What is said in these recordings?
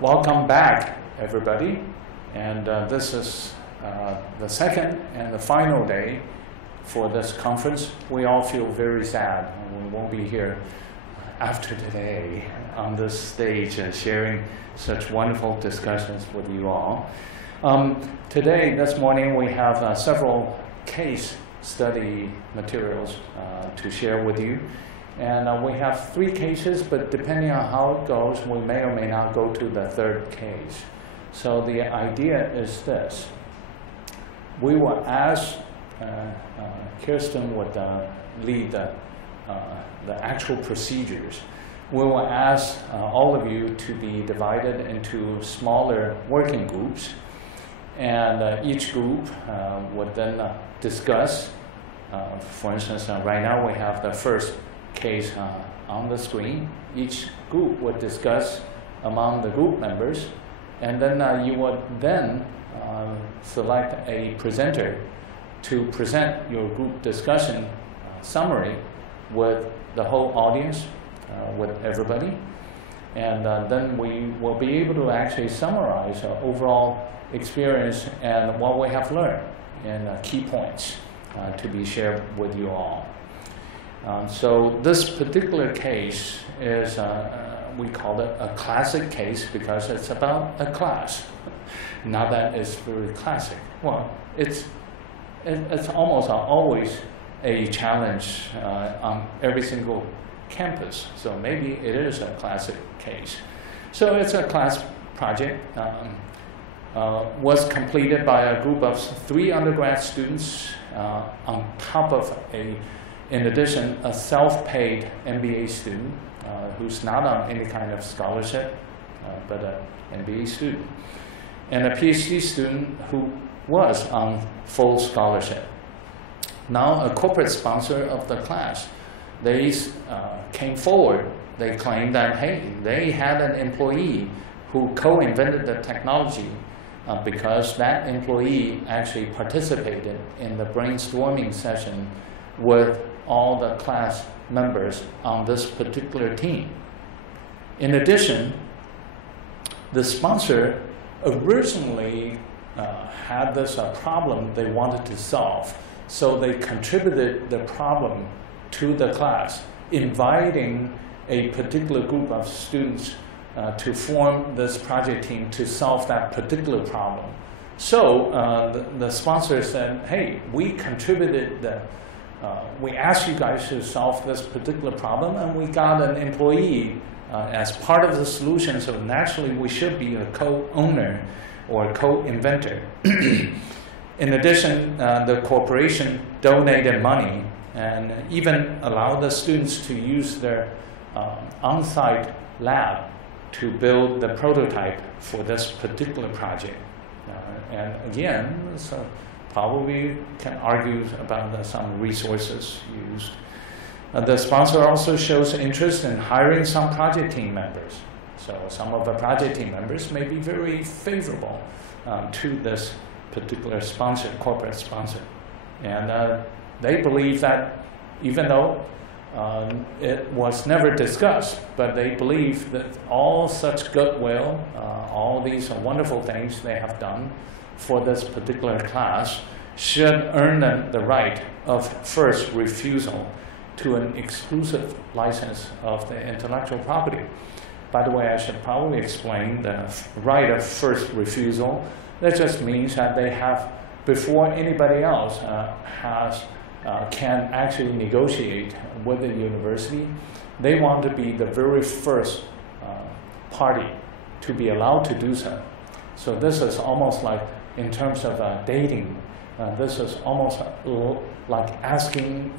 Welcome back, everybody. And this is the second and the final day for this conference. We all feel very sad. We won't be here after today on this stage sharing such wonderful discussions with you all. Today, this morning, we have several case study materials to share with you. And we have 3 cases, but depending on how it goes, we may or may not go to the 3rd case. So the idea is this. We will ask, Kirsten would lead the actual procedures. We will ask all of you to be divided into smaller working groups. And each group would then discuss, for instance, right now we have the first case on the screen. Each group would discuss among the group members, and then you would then select a presenter to present your group discussion summary with the whole audience, with everybody, and then we will be able to actually summarize our overall experience and what we have learned and key points to be shared with you all. So this particular case is, we call it a classic case because it's about a class. Not that it's very classic. Well, it's almost always a challenge on every single campus. So maybe it is a classic case. So it's a class project. Was completed by a group of 3 undergrad students on top of in addition, a self-paid MBA student who's not on any kind of scholarship, but an MBA student, and a PhD student who was on full scholarship. Now, a corporate sponsor of the class, they came forward. They claimed that, hey, they had an employee who co-invented the technology because that employee actually participated in the brainstorming session with all the class members on this particular team. In addition, the sponsor originally had this problem they wanted to solve, so they contributed the problem to the class, inviting a particular group of students to form this project team to solve that particular problem. So the sponsor said, hey, we contributed we asked you guys to solve this particular problem, and we got an employee as part of the solution, so naturally we should be a co-owner or co-inventor. In addition, the corporation donated money and even allowed the students to use their on-site lab to build the prototype for this particular project. And again, so probably can argue about some resources used. The sponsor also shows interest in hiring some project team members. So some of the project team members may be very favorable to this particular sponsor, corporate sponsor. And they believe that even though it was never discussed, but they believe that all such goodwill, all these wonderful things they have done for this particular class should earn them the right of first refusal to an exclusive license of the intellectual property. By the way, I should probably explain the right of first refusal. That just means that they have, before anybody else can actually negotiate with the university, they want to be the very first party to be allowed to do so. So this is almost like, in terms of dating, this is almost like asking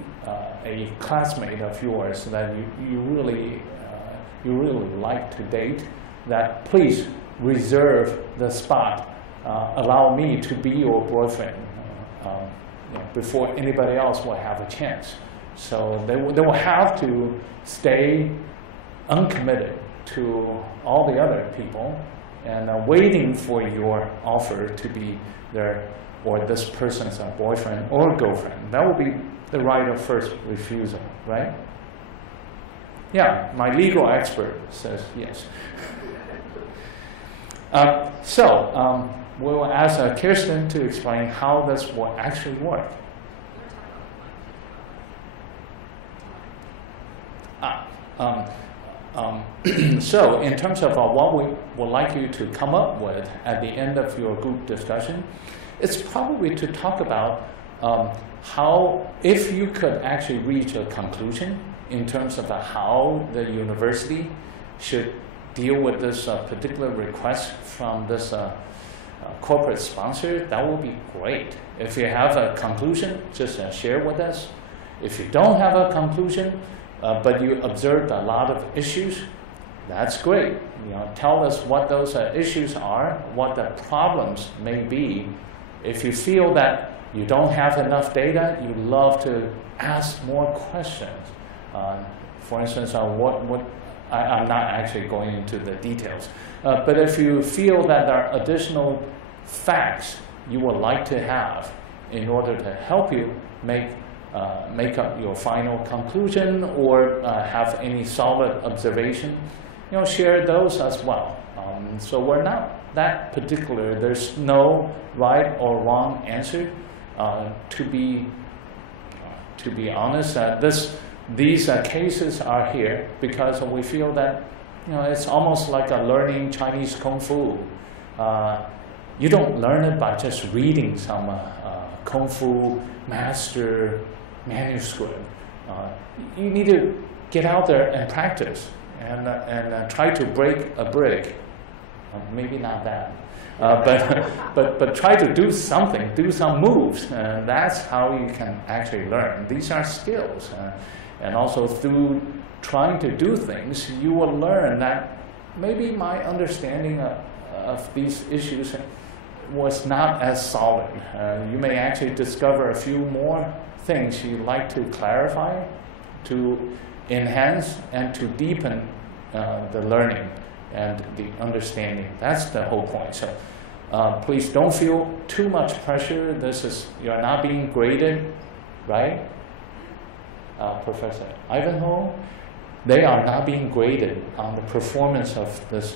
a classmate of yours that you really like to date, that please reserve the spot, allow me to be your boyfriend before anybody else will have a chance. So they will have to stay uncommitted to all the other people and waiting for your offer to be their or this person's boyfriend or girlfriend. That will be the right of first refusal, right? Yeah, my legal expert says yes. We'll ask Kirsten to explain how this will actually work. So in terms of what we would like you to come up with at the end of your group discussion, it's probably to talk about how, if you could actually reach a conclusion in terms of how the university should deal with this particular request from this corporate sponsor, that would be great. If you have a conclusion, just share with us. If you don't have a conclusion, but you observed a lot of issues, that's great. You know, tell us what those issues are, what the problems may be. If you feel that you don't have enough data, you love to ask more questions. For instance, I'm not actually going into the details, but if you feel that there are additional facts you would like to have in order to help you make up your final conclusion or have any solid observation, you know, share those as well. So we're not that particular. There's no right or wrong answer. To be honest, these cases are here because we feel that, you know, it's almost like learning Chinese Kung Fu. You don't learn it by just reading some Kung Fu master manuscript. You need to get out there and practice and try to break a brick. Maybe not that, but try to do something, do some moves, and that's how you can actually learn. These are skills, and also through trying to do things, you will learn that maybe my understanding of these issues was not as solid. You may actually discover a few more things you'd like to clarify, to enhance, and to deepen the learning and the understanding. That's the whole point. So please don't feel too much pressure. You're not being graded, right? Professor Ivanhoe, they are not being graded on the performance of this,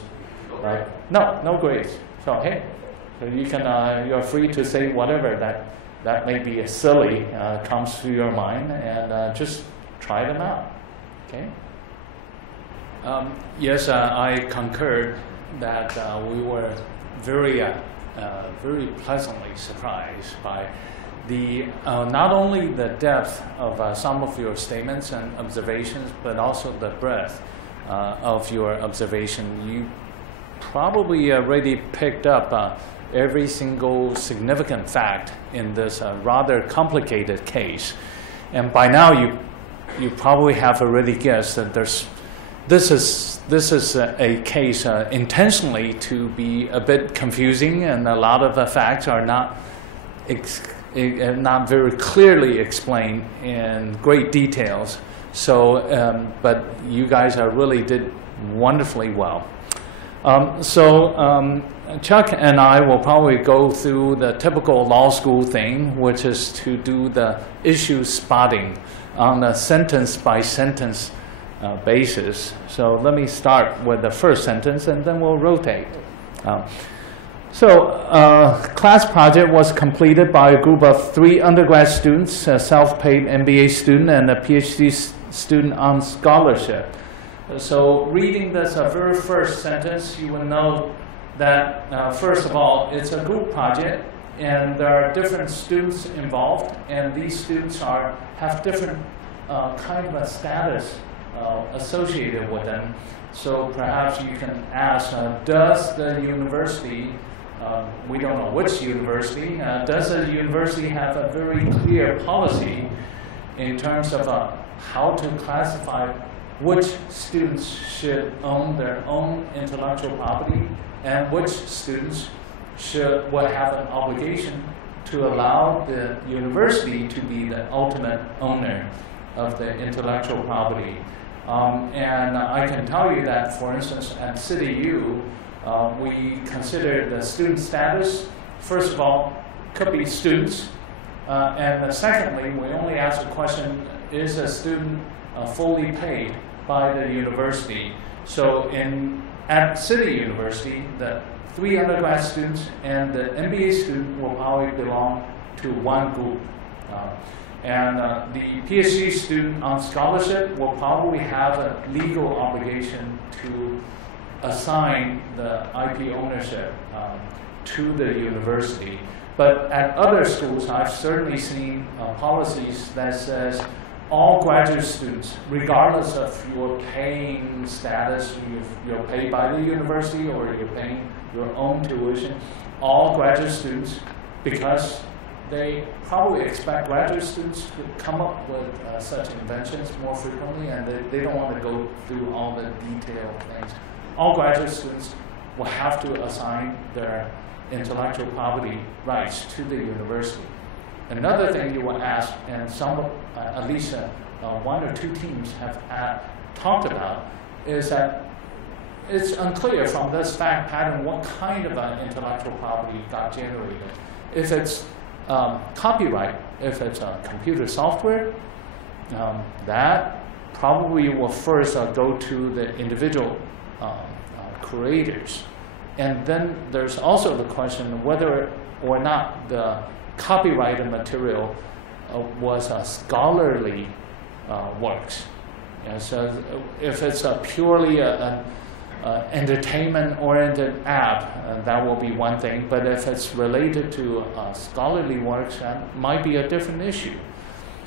right? No grades. So hey, so you can, you're free to say whatever that may be silly comes to your mind, and just try them out. Okay. Yes, I concurred that we were very pleasantly surprised by the not only the depth of some of your statements and observations, but also the breadth of your observation. You probably already picked up every single significant fact in this rather complicated case, and by now you probably have already guessed that this is a case intentionally to be a bit confusing, and a lot of the facts are not very clearly explained in great details. So, but you guys really did wonderfully well. Chuck and I will probably go through the typical law school thing, which is to do the issue spotting on a sentence by sentence basis. So let me start with the first sentence, and then we'll rotate. Class project was completed by a group of 3 undergrad students, a self-paid MBA student, and a PhD student on scholarship. So reading this very first sentence, you will know that, first of all, it's a group project, and there are different students involved, and these students have different kind of a status associated with them. So perhaps you can ask, does the university, we don't know which university, does the university have a very clear policy in terms of how to classify which students should own their own intellectual property and which students would have an obligation to allow the university to be the ultimate owner of the intellectual property. And I can tell you that, for instance, at CityU, we consider the student status, first of all, could be students. And secondly, we only ask the question, is a student fully paid by the university? So at City University, the 3 undergrad students, and the MBA student will probably belong to one group. And the PhD student on scholarship will probably have a legal obligation to assign the IP ownership to the university. But at other schools, I've certainly seen policies that says all graduate students, regardless of your paying status, you're paid by the university or you're paying your own tuition, all graduate students, because they probably expect graduate students to come up with such inventions more frequently, and they don't want to go through all the detailed things. All graduate students will have to assign their intellectual property rights to the university. Another thing you will ask, and some, at least 1 or 2 teams have talked about, is that it's unclear from this fact pattern what kind of intellectual property got generated. If it's copyright, if it's computer software, that probably will first go to the individual creators. And then there's also the question whether or not the copyrighted material was scholarly works. So if it's a purely an entertainment-oriented app, that will be one thing. But if it's related to scholarly works, that might be a different issue.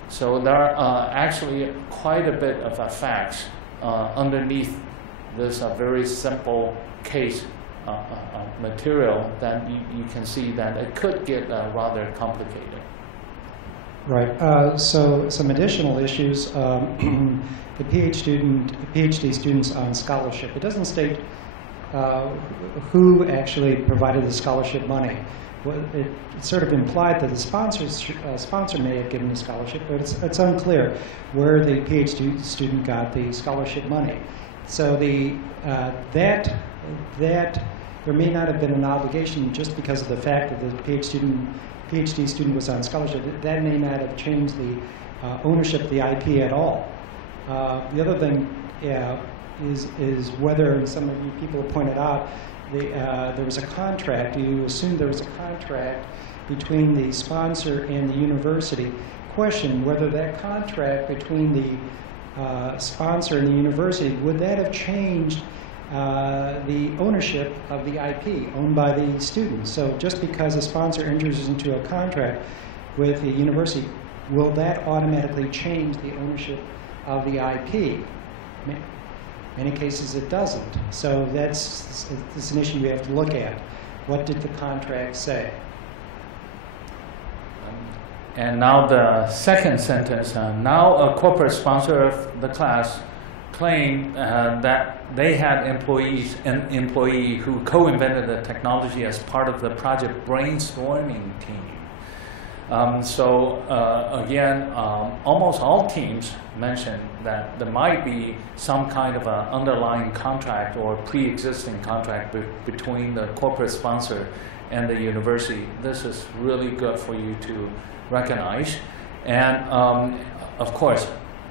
So there are actually quite a bit of facts underneath this very simple case material that you can see that it could get rather complicated. Right. So some additional issues. The PhD students on scholarship. It doesn't state who actually provided the scholarship money. Well, it's sort of implied that the sponsor may have given the scholarship, but it's unclear where the PhD student got the scholarship money. So that there may not have been an obligation just because of the fact that the PhD student was on scholarship. That may not have changed the ownership of the IP at all. The other thing is whether, and some of you people have pointed out, there was a contract. You assume there was a contract between the sponsor and the university. Question whether that contract between the sponsor and the university, would that have changed the ownership of the IP owned by the students? So just because a sponsor enters into a contract with the university, will that automatically change the ownership of the IP? In many cases it doesn't. So that's an issue we have to look at. What did the contract say? And now the second sentence. Now a corporate sponsor of the class claimed that they had an employee who co-invented the technology as part of the project brainstorming team. Again, almost all teams mentioned that there might be some kind of an underlying contract or pre-existing contract between the corporate sponsor and the university. This is really good for you to recognize. And of course,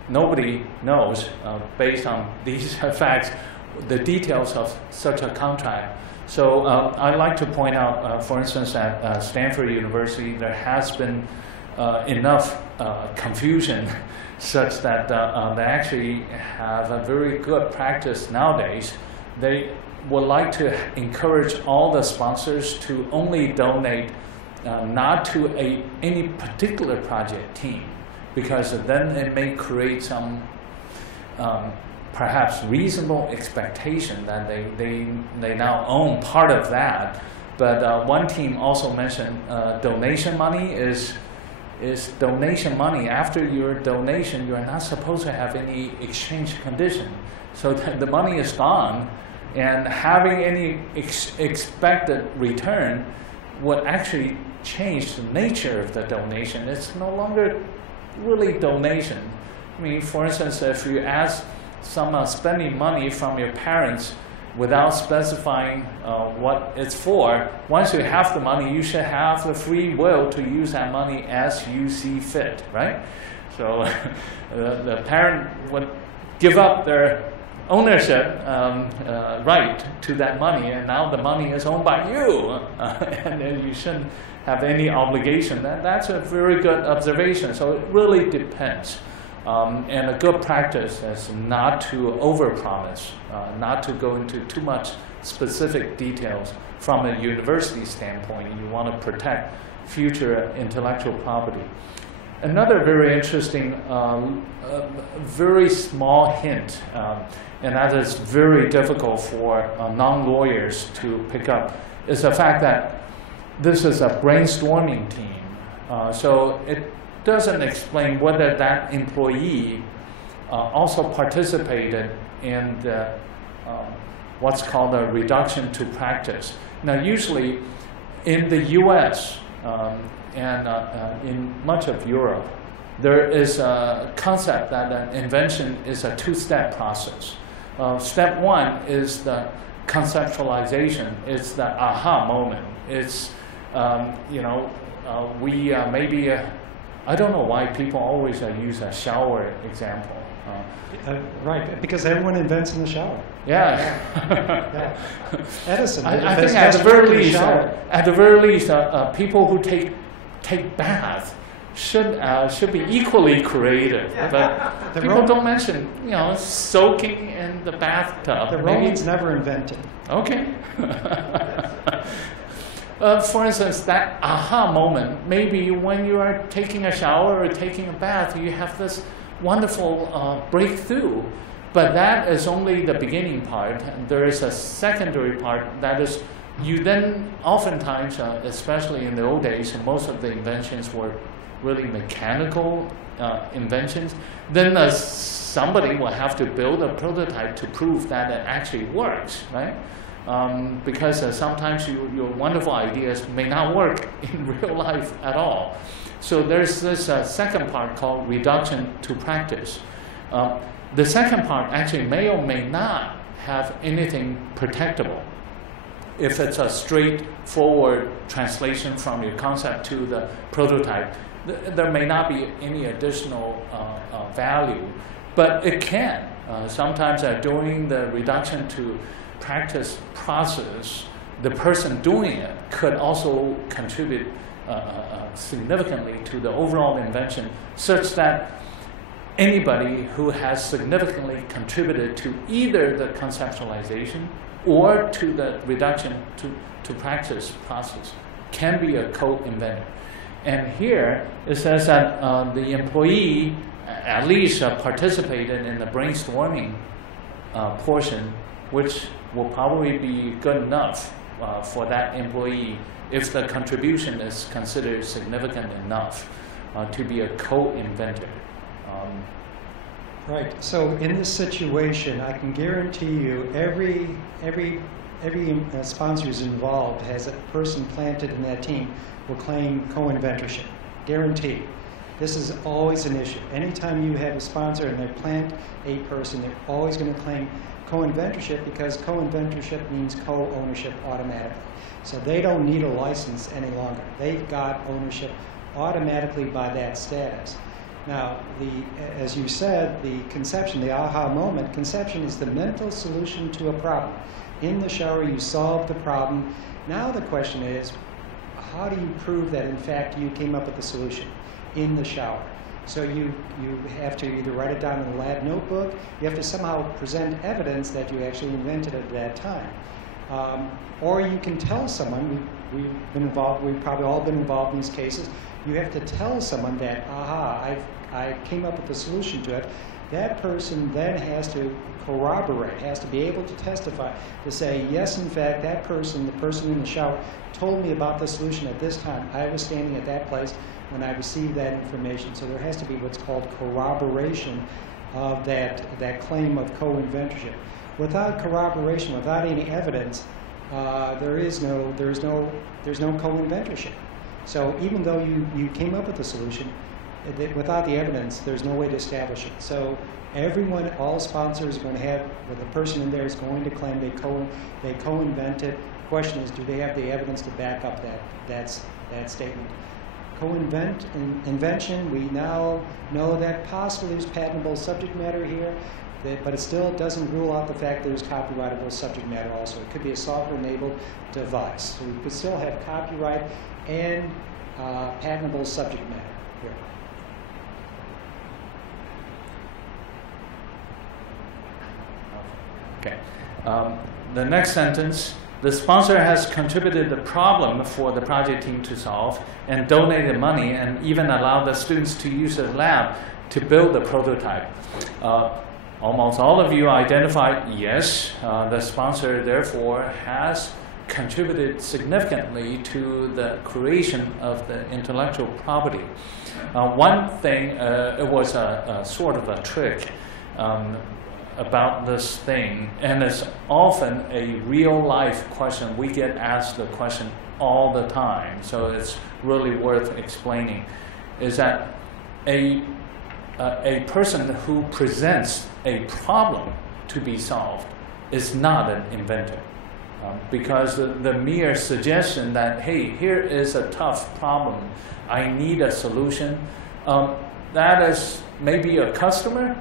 nobody knows, based on these facts, the details of such a contract. So I'd like to point out, for instance, at Stanford University, there has been enough confusion such that they actually have a very good practice nowadays. They would like to encourage all the sponsors to only donate not to any particular project team, because then it may create some perhaps reasonable expectation that they now own part of that. But one team also mentioned donation money is donation money. After your donation, you're not supposed to have any exchange condition. So the money is gone, and having any expected return would actually change the nature of the donation. It's no longer really donation. I mean, for instance, if you ask some spending money from your parents without specifying what it's for, once you have the money, you should have the free will to use that money as you see fit, right? So the parent would give up their ownership right to that money, and now the money is owned by you, and then you shouldn't have any obligation. That's a very good observation. So it really depends. And a good practice is not to overpromise, not to go into too much specific details. From a university standpoint, you want to protect future intellectual property. Another very interesting, very small hint, and that is very difficult for non-lawyers to pick up, is the fact that this is a brainstorming team. So it doesn't explain whether that employee also participated in the, what's called a reduction to practice. Now, usually in the US and in much of Europe, there is a concept that an invention is a two-step process. Step one is the conceptualization. It's the aha moment. It's, maybe, I don't know why people always use a shower example. Right, because everyone invents in the shower. Yeah. Yeah. Edison. I think at the very least, people who take baths should be equally creative. But people don't mention, soaking in the bathtub. The Romans never invented. Okay. For instance, that aha moment, maybe when you are taking a shower or taking a bath, you have this wonderful breakthrough. But that is only the beginning part. And there is a secondary part that is, you then oftentimes, especially in the old days, most of the inventions were really mechanical inventions. Then somebody will have to build a prototype to prove that it actually works, right? Because sometimes your wonderful ideas may not work in real life at all. So there's this second part called reduction to practice. The second part actually may or may not have anything protectable. If it's a straightforward translation from your concept to the prototype, there may not be any additional value, but it can. Sometimes during the reduction to practice process, the person doing it could also contribute significantly to the overall invention, such that anybody who has significantly contributed to either the conceptualization or to the reduction to practice process can be a co-inventor. And here it says that the employee at least participated in the brainstorming portion, which will probably be good enough for that employee if the contribution is considered significant enough to be a co-inventor. Right. So in this situation, I can guarantee you every sponsor who's involved has a person planted in that team will claim co-inventorship. Guaranteed. This is always an issue. Anytime you have a sponsor and they plant a person, they're always going to claim co-inventorship, because co-inventorship means co-ownership automatically. So they don't need a license any longer. They've got ownership automatically by that status. Now, as you said, the conception, the aha moment, conception is the mental solution to a problem. In the shower, you solve the problem. Now the question is, how do you prove that, in fact, you came up with the solution in the shower? So you have to either write it down in a lab notebook, you have to somehow present evidence that you actually invented it at that time. Or you can tell someone, we've been involved, we've probably all been involved in these cases, you have to tell someone that, aha, I came up with a solution to it. That person then has to corroborate, has to be able to testify, to say, yes, in fact, that person, the person in the shower, told me about the solution at this time. I was standing at that place when I received that information. So there has to be what's called corroboration of that claim of co-inventorship. Without corroboration, without any evidence, there's no co-inventorship. So even though you came up with the solution, without the evidence, there's no way to establish it. So everyone, all sponsors are going to have, or the person in there is going to claim they co-invented. The question is, do they have the evidence to back up that statement? invention. We now know that possibly there's patentable subject matter here, but it still doesn't rule out the fact there's copyrightable subject matter also. It could be a software-enabled device. So we could still have copyright and patentable subject matter here. Okay. The next sentence, the sponsor has contributed the problem for the project team to solve and donated money and even allowed the students to use the lab to build the prototype. Almost all of you identified, yes, the sponsor therefore has contributed significantly to the creation of the intellectual property. One thing, it was a sort of a trick about this thing, and it's often a real-life question. We get asked the question all the time, so it's really worth explaining, is that a person who presents a problem to be solved is not an inventor. Because the mere suggestion that, hey, here is a tough problem, I need a solution, that is maybe a customer,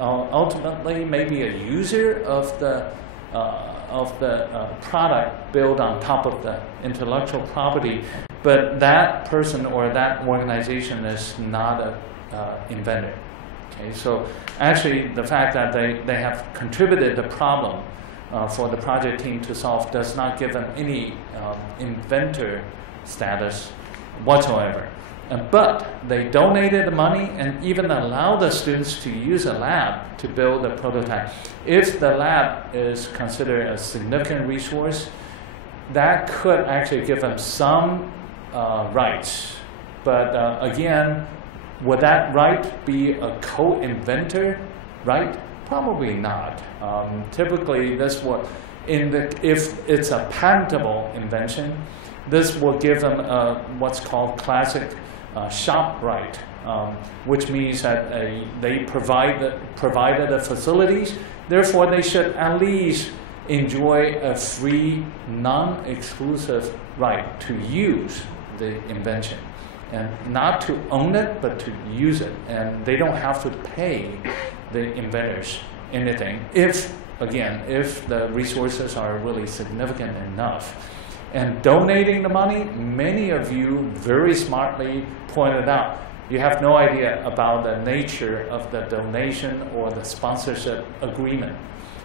ultimately maybe a user of the product built on top of the intellectual property, but that person or that organization is not an inventor. Okay, so actually the fact that they have contributed the problem for the project team to solve does not give them any inventor status whatsoever. But they donated the money and even allowed the students to use a lab to build a prototype. If the lab is considered a significant resource, that could actually give them some rights. But again, would that right be a co-inventor right? Probably not. Typically, this will, if it's a patentable invention, this will give them what's called classic shop right, which means that they provided the facilities, therefore they should at least enjoy a free, non-exclusive right to use the invention. And not to own it, but to use it. And they don't have to pay the inventors anything if the resources are really significant enough. And donating the money, many of you very smartly pointed out, you have no idea about the nature of the donation or the sponsorship agreement.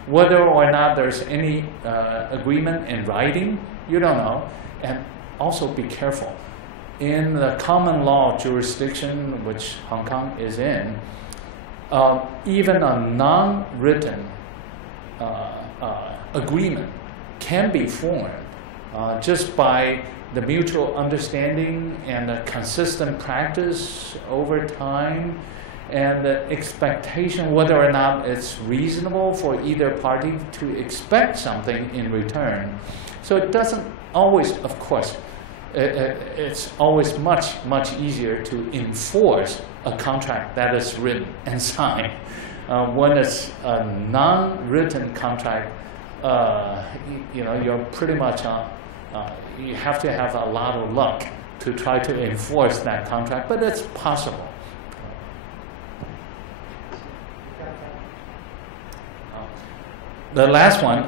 Whether or not there's any agreement in writing, you don't know. And also be careful. In the common law jurisdiction, which Hong Kong is in, even a non-written agreement can be formed just by the mutual understanding and a consistent practice over time and the expectation whether or not it's reasonable for either party to expect something in return. So it doesn't always, of course, it's always much, much easier to enforce a contract that is written and signed. When it's a non-written contract, you're pretty much, you have to have a lot of luck to try to enforce that contract, but it's possible. The last one,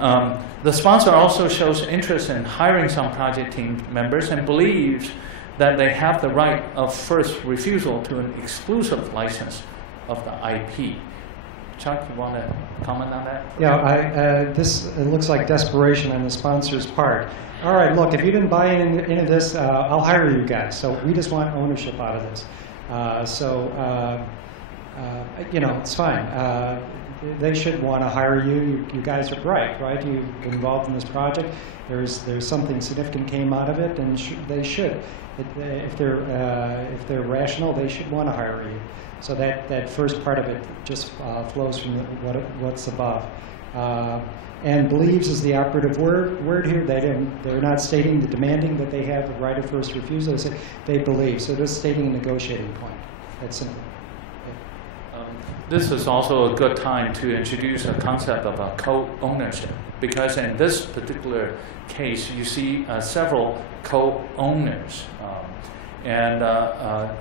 the sponsor also shows interest in hiring some project team members and believes that they have the right of first refusal to an exclusive license of the IP. Chuck, you want to comment on that? Yeah, it looks like desperation on the sponsor's part. All right, look, if you didn't buy into this, I'll hire you guys. So we just want ownership out of this. It's fine. They should want to hire you. You guys are bright, right? You're involved in this project. There's something significant came out of it, and they should. If they're rational, they should want to hire you. So that first part of it just flows from what's above. And believes is the operative word here. They're not stating the demanding that they have the right of first refusal. They believe. So just stating a negotiating point. That's simple. This is also a good time to introduce a concept of a co-ownership, because in this particular case, you see several co-owners. And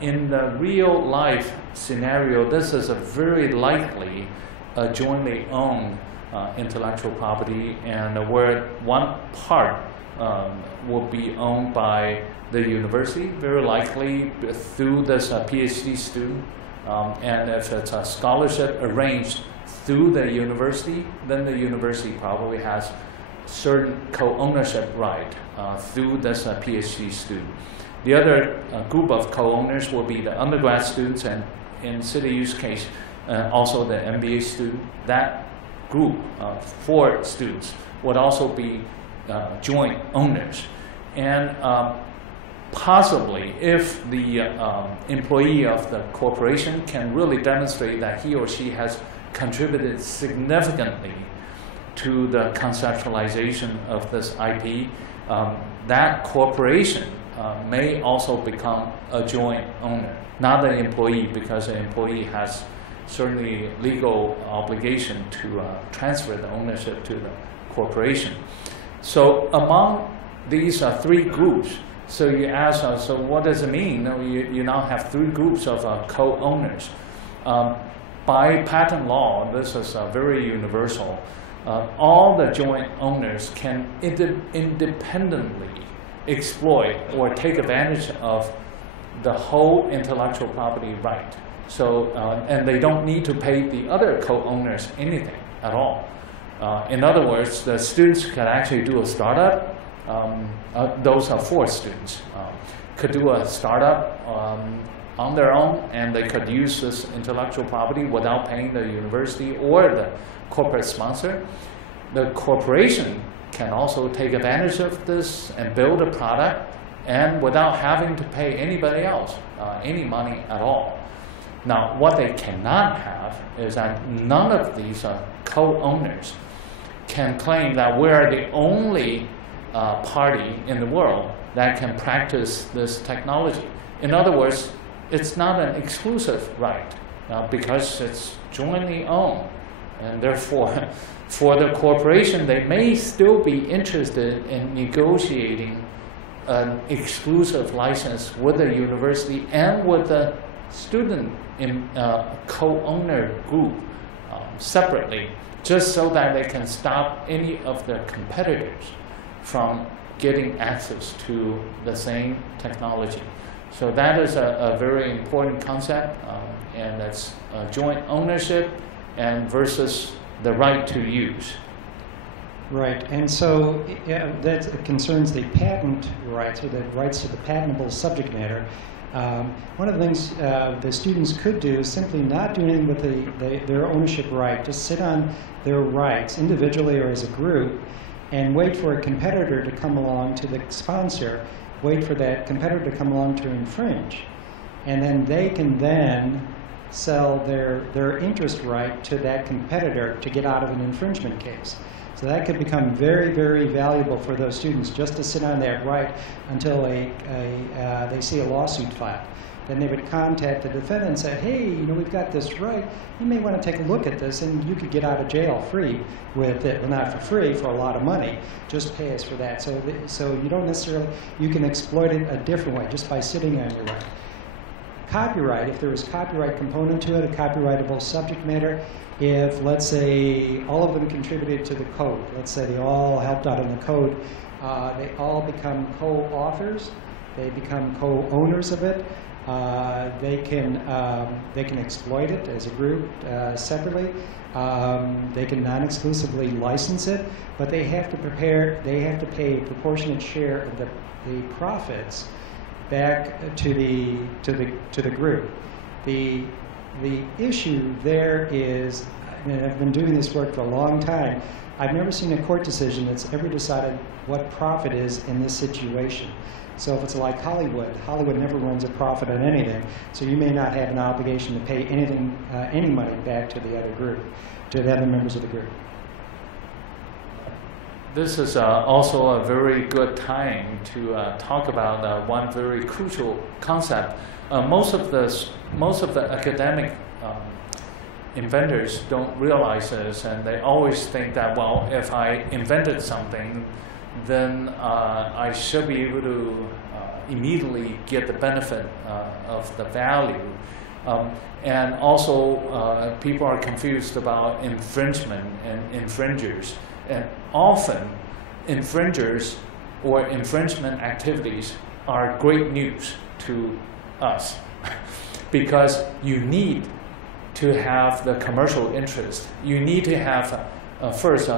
in the real life scenario, this is a very likely jointly owned intellectual property, and where one part will be owned by the university, very likely through this PhD student. And if it's a scholarship arranged through the university, then the university probably has certain co-ownership right through this PhD student. The other group of co-owners will be the undergrad students, and in CityU's case, also the MBA student. That group, 4 students, would also be joint owners. And possibly, if the employee of the corporation can really demonstrate that he or she has contributed significantly to the conceptualization of this IP, that corporation may also become a joint owner, not the employee, because the employee has certainly legal obligation to transfer the ownership to the corporation. So among these 3 groups, so you ask, so what does it mean? You now have 3 groups of co-owners. By patent law, this is very universal. All the joint owners can independently exploit or take advantage of the whole intellectual property right. So, and they don't need to pay the other co-owners anything at all. In other words, the students can actually do a startup. Those are 4 students. Could do a startup on their own, and they could use this intellectual property without paying the university or the corporate sponsor. The corporation can also take advantage of this and build a product, and without having to pay anybody else any money at all. Now, what they cannot have is that none of these co-owners can claim that we're the only party in the world that can practice this technology. In other words, it's not an exclusive right because it's jointly owned, and therefore, for the corporation, they may still be interested in negotiating an exclusive license with the university and with the student co-owner group separately, just so that they can stop any of their competitors from getting access to the same technology. So that is a very important concept, and that's joint ownership and versus the right to use. Right, and so that concerns the patent rights, or the rights to the patentable subject matter. One of the things the students could do is simply not do anything with their ownership right, just sit on their rights individually or as a group, and wait for a competitor to come along, to the sponsor, wait for that competitor to come along to infringe. And then they can then sell their interest right to that competitor to get out of an infringement case. So that could become very, very valuable for those students, just to sit on that right until they see a lawsuit filed. Then they would contact the defendant and say, hey, we've got this right. You may want to take a look at this, and you could get out of jail free with it. Well, not for free, for a lot of money. Just pay us for that. So you don't necessarily, you can exploit it a different way, just by sitting on your right. Copyright, if there was a copyright component to it, a copyrightable subject matter, if, let's say, all of them contributed to the code, let's say they all helped out in the code, they all become co-authors, they become co-owners of it, they can exploit it as a group separately, they can non-exclusively license it, but they have to pay a proportionate share of the profits back to the group. The issue there is, and I've been doing this work for a long time, I've never seen a court decision that's ever decided what profit is in this situation. So if it's like Hollywood, Hollywood never runs a profit on anything, so you may not have an obligation to pay anything, any money back to the other group, to the other members of the group. This is also a very good time to talk about one very crucial concept. Most of the academic inventors don't realize this, and they always think that, well, if I invented something, then I should be able to immediately get the benefit of the value. And also, people are confused about infringement and infringers. And often, infringers or infringement activities are great news to us because you need to have the commercial interest. You need to have, first,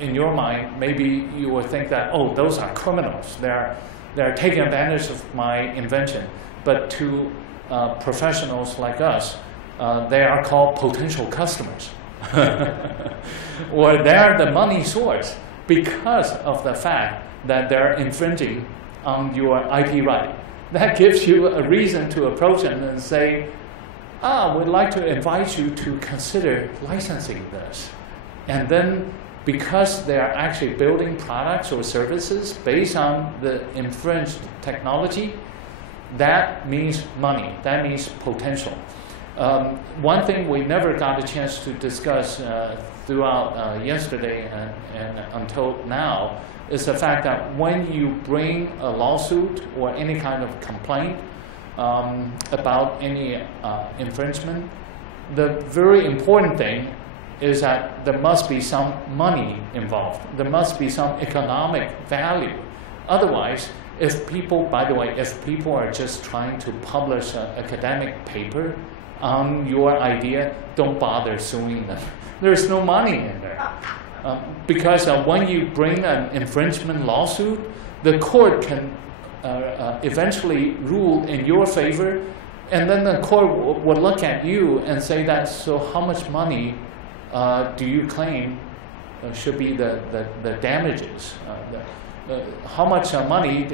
in your mind, maybe you will think that, oh, those are criminals. They're taking advantage of my invention. But to professionals like us, they are called potential customers. Or they're the money source because of the fact that they're infringing on your IP right. That gives you a reason to approach them and say, we'd like to invite you to consider licensing this. And then because they are actually building products or services based on the infringed technology, that means money, that means potential. One thing we never got a chance to discuss throughout yesterday and until now is the fact that when you bring a lawsuit or any kind of complaint about any infringement, the very important thing is that there must be some money involved. There must be some economic value. Otherwise, if people, by the way, if people are just trying to publish an academic paper on your idea, don't bother suing them. There's no money in there. Because when you bring an infringement lawsuit, the court can eventually rule in your favor, and then the court would look at you and say that, so how much money do you claim should be the damages? How much money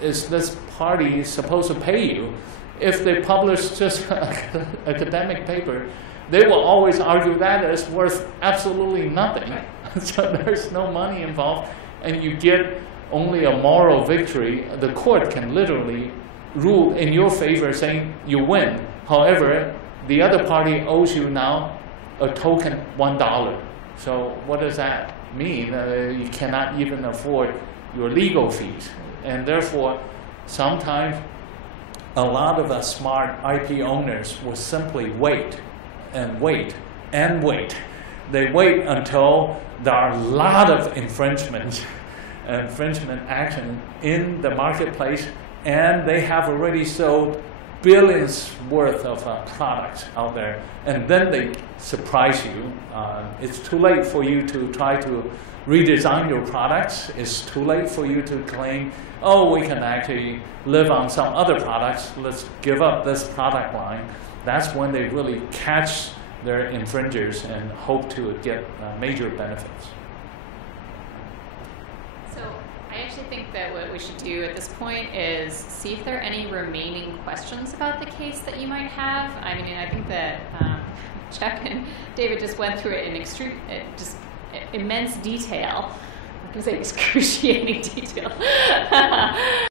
is this party supposed to pay you? If they publish just an academic paper, they will always argue that it's worth absolutely nothing. So there's no money involved, and you get only a moral victory. The court can literally rule in your favor saying you win. However, the other party owes you now a token $1. So what does that mean? You cannot even afford your legal fees. And therefore, sometimes a lot of us smart IP owners will simply wait and wait and wait. They wait until there are a lot of infringement action in the marketplace, and they have already sold billions worth of products out there, and then they surprise you. It's too late for you to try to redesign your products. It's too late for you to claim, oh, we can actually live on some other products. Let's give up this product line. That's when they really catch their infringers and hope to get major benefits. So I actually think that what we should do at this point is see if there are any remaining questions about the case that you might have. I mean, I think that Chuck and David just went through it in just immense detail. I was going to say excruciating detail.